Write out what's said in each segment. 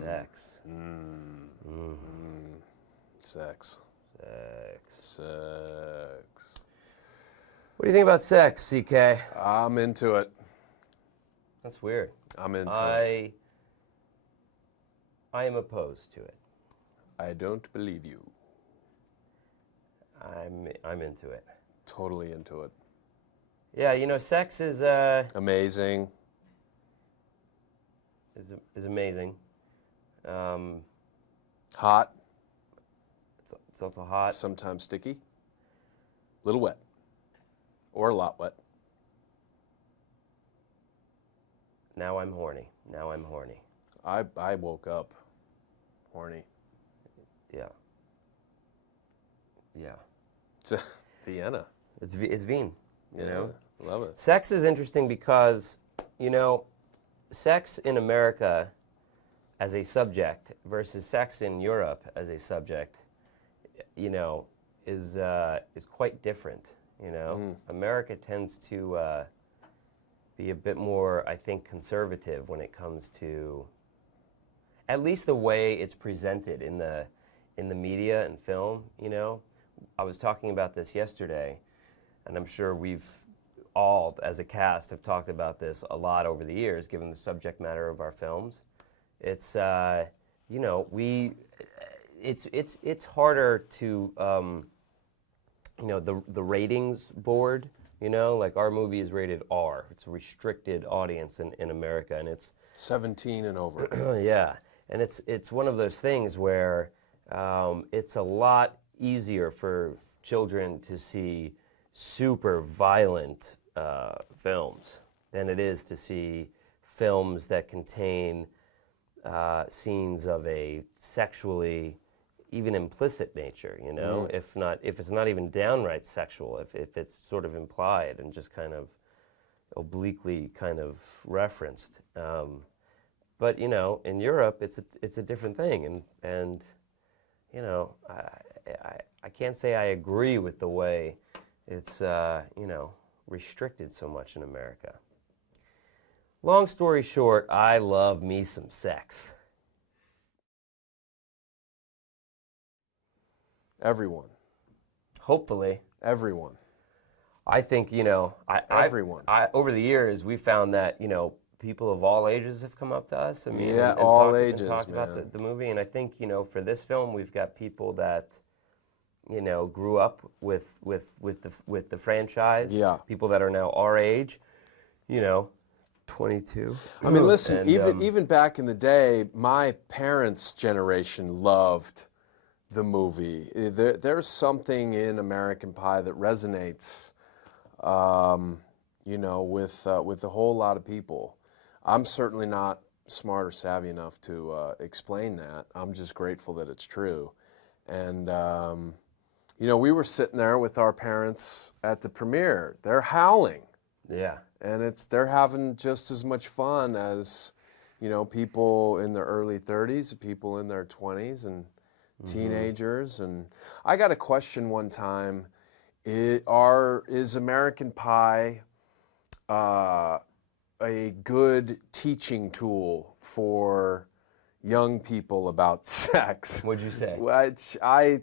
Sex. Sex. Sex. What do you think about sex, CK? I'm into it. That's weird. I'm into it. I am opposed to it. I don't believe you. I'm into it. Totally into it. Yeah, you know, sex is amazing. Is amazing. Hot. It's also hot. Sometimes sticky. A little wet. Or a lot wet. Now I'm horny. Now I'm horny. I woke up horny. Yeah. Yeah. It's Vienna. It's Wien, you know? Love it. Sex is interesting because, you know, sex in America as a subject versus sex in Europe as a subject, you know, is quite different, you know? America tends to be a bit more, I think, conservative when it comes to at least the way it's presented in the media and film, you know? I was talking about this yesterday, and I'm sure we've all, as a cast, have talked about this a lot over the years, given the subject matter of our films. It's, you know, it's harder to, you know, the ratings board, you know, like our movie is rated R. It's a restricted audience in America, and it's 17 and over. Yeah, and it's one of those things where it's a lot easier for children to see super violent films than it is to see films that contain scenes of a sexually, even implicit nature, you know, if it's not even downright sexual, if it's sort of implied and just kind of obliquely kind of referenced. But you know, in Europe, it's a different thing, and you know, I can't say I agree with the way it's you know, restricted so much in America. Long story short, I love me some sex. Everyone. Hopefully. Everyone. I think, you know, everyone. Over the years, we found that, you know, people of all ages have come up to us. I mean, yeah, and all ages, talked about the movie. And I think, you know, for this film, we've got people that, you know, grew up with the franchise. Yeah. People that are now our age, you know, 22. I mean, listen, and, even back in the day, my parents' generation loved the movie. There's something in American Pie that resonates, you know, with a whole lot of people. I'm certainly not smart or savvy enough to explain that. I'm just grateful that it's true. And, you know, we were sitting there with our parents at the premiere. They're howling. Yeah. And they're having just as much fun as, you know, people in their early 30s, people in their 20s, and teenagers. And I got a question one time: is American Pie a good teaching tool for young people about sex? What'd you say? Which I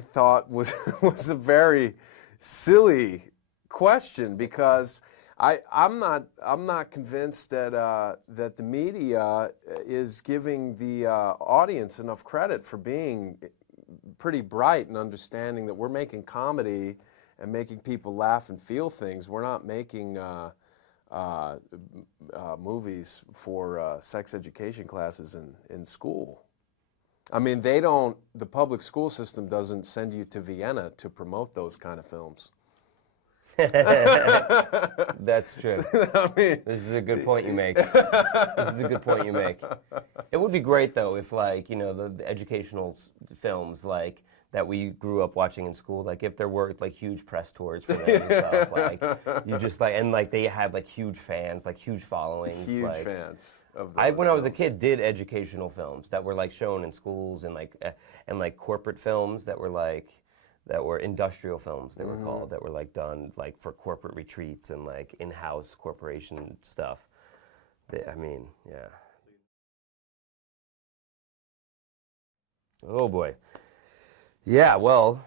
thought was a very silly question, because I'm not convinced that that the media is giving the audience enough credit for being pretty bright and understanding that we're making comedy and making people laugh and feel things. We're not making movies for sex education classes in school. I mean, the public school system doesn't send you to Vienna to promote those kind of films. That's true. I mean, this is a good point you make. This is a good point you make. It would be great, though, if, like, you know, the educational films, like, that we grew up watching in school, like, if there were, like, huge press tours for them and stuff, like, you just, like, and, like, they had, like, huge fans, like, huge followings. Huge like, fans of those when I was a films. kid, did educational films that were, like, shown in schools, and, like, corporate films that were industrial films, they were called, that were, like, done, like, for corporate retreats and, like, in-house corporation stuff. I mean, yeah. Oh boy. Yeah, well,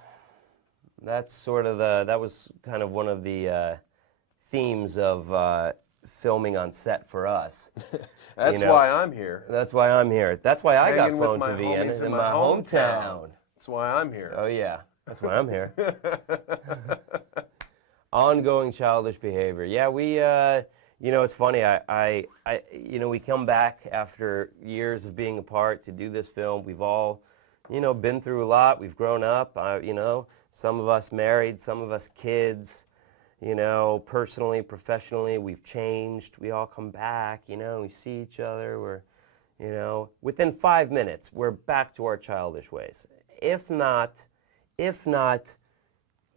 that's sort of that was kind of one of the themes of filming on set for us. That's why I'm here. That's why I'm here. That's why I got Hanging with flown my to Vienna homies in my hometown. That's why I'm here. Oh yeah, that's why I'm here. Ongoing childish behavior. Yeah, it's funny. We come back after years of being apart to do this film. We've all, been through a lot. We've grown up. Some of us married, some of us kids. Personally, professionally, we've changed. We all come back. We see each other. We're, within 5 minutes, we're back to our childish ways. If not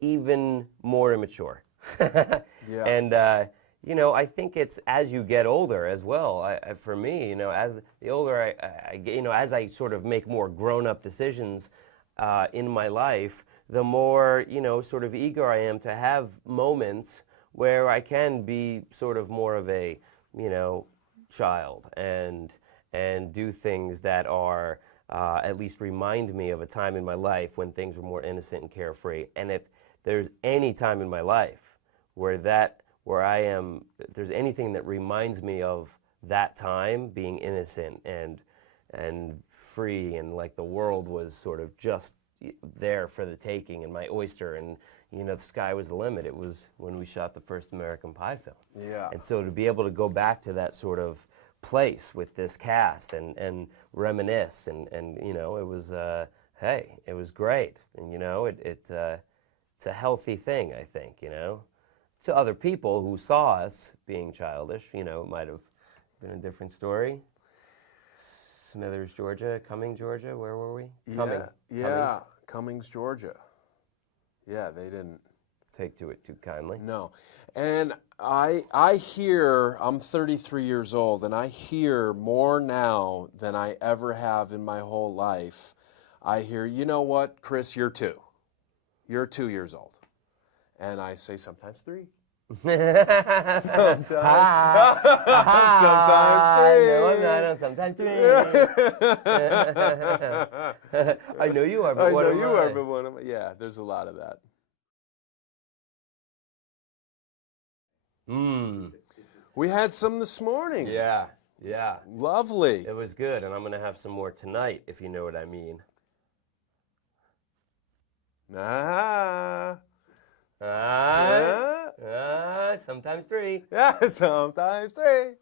even more immature. Yeah. And, I think it's as you get older as well. For me, as the older I get, as I sort of make more grown-up decisions in my life, the more, sort of eager I am to have moments where I can be sort of more of a, child and do things that are at least remind me of a time in my life when things were more innocent and carefree. And if there's any time in my life where if there's anything that reminds me of that time being innocent and free and like the world was sort of just there for the taking and my oyster and the sky was the limit, it was when we shot the first American Pie film. Yeah. And so to be able to go back to that sort of place with this cast and reminisce and it was it was great. And it's a healthy thing, I think, to other people who saw us being childish, it might have been a different story. Smithers, Georgia, Cumming, Georgia, where were we? Cumming. Yeah, Cummings, Georgia. Yeah, they didn't take to it too kindly. No. And I hear, I'm 33 years old, and I hear more now than I ever have in my whole life. I hear, you know what, Chris, you're 2. You're 2 years old. And I say sometimes 3. sometimes. Sometimes 3. No, I'm not. I'm sometimes 3. I know you are, but I what know am you I? are, but what am I? Yeah, there's a lot of that. We had some this morning. Yeah. Lovely. It was good, and I'm going to have some more tonight, if you know what I mean. Sometimes 3. Yeah, sometimes 3.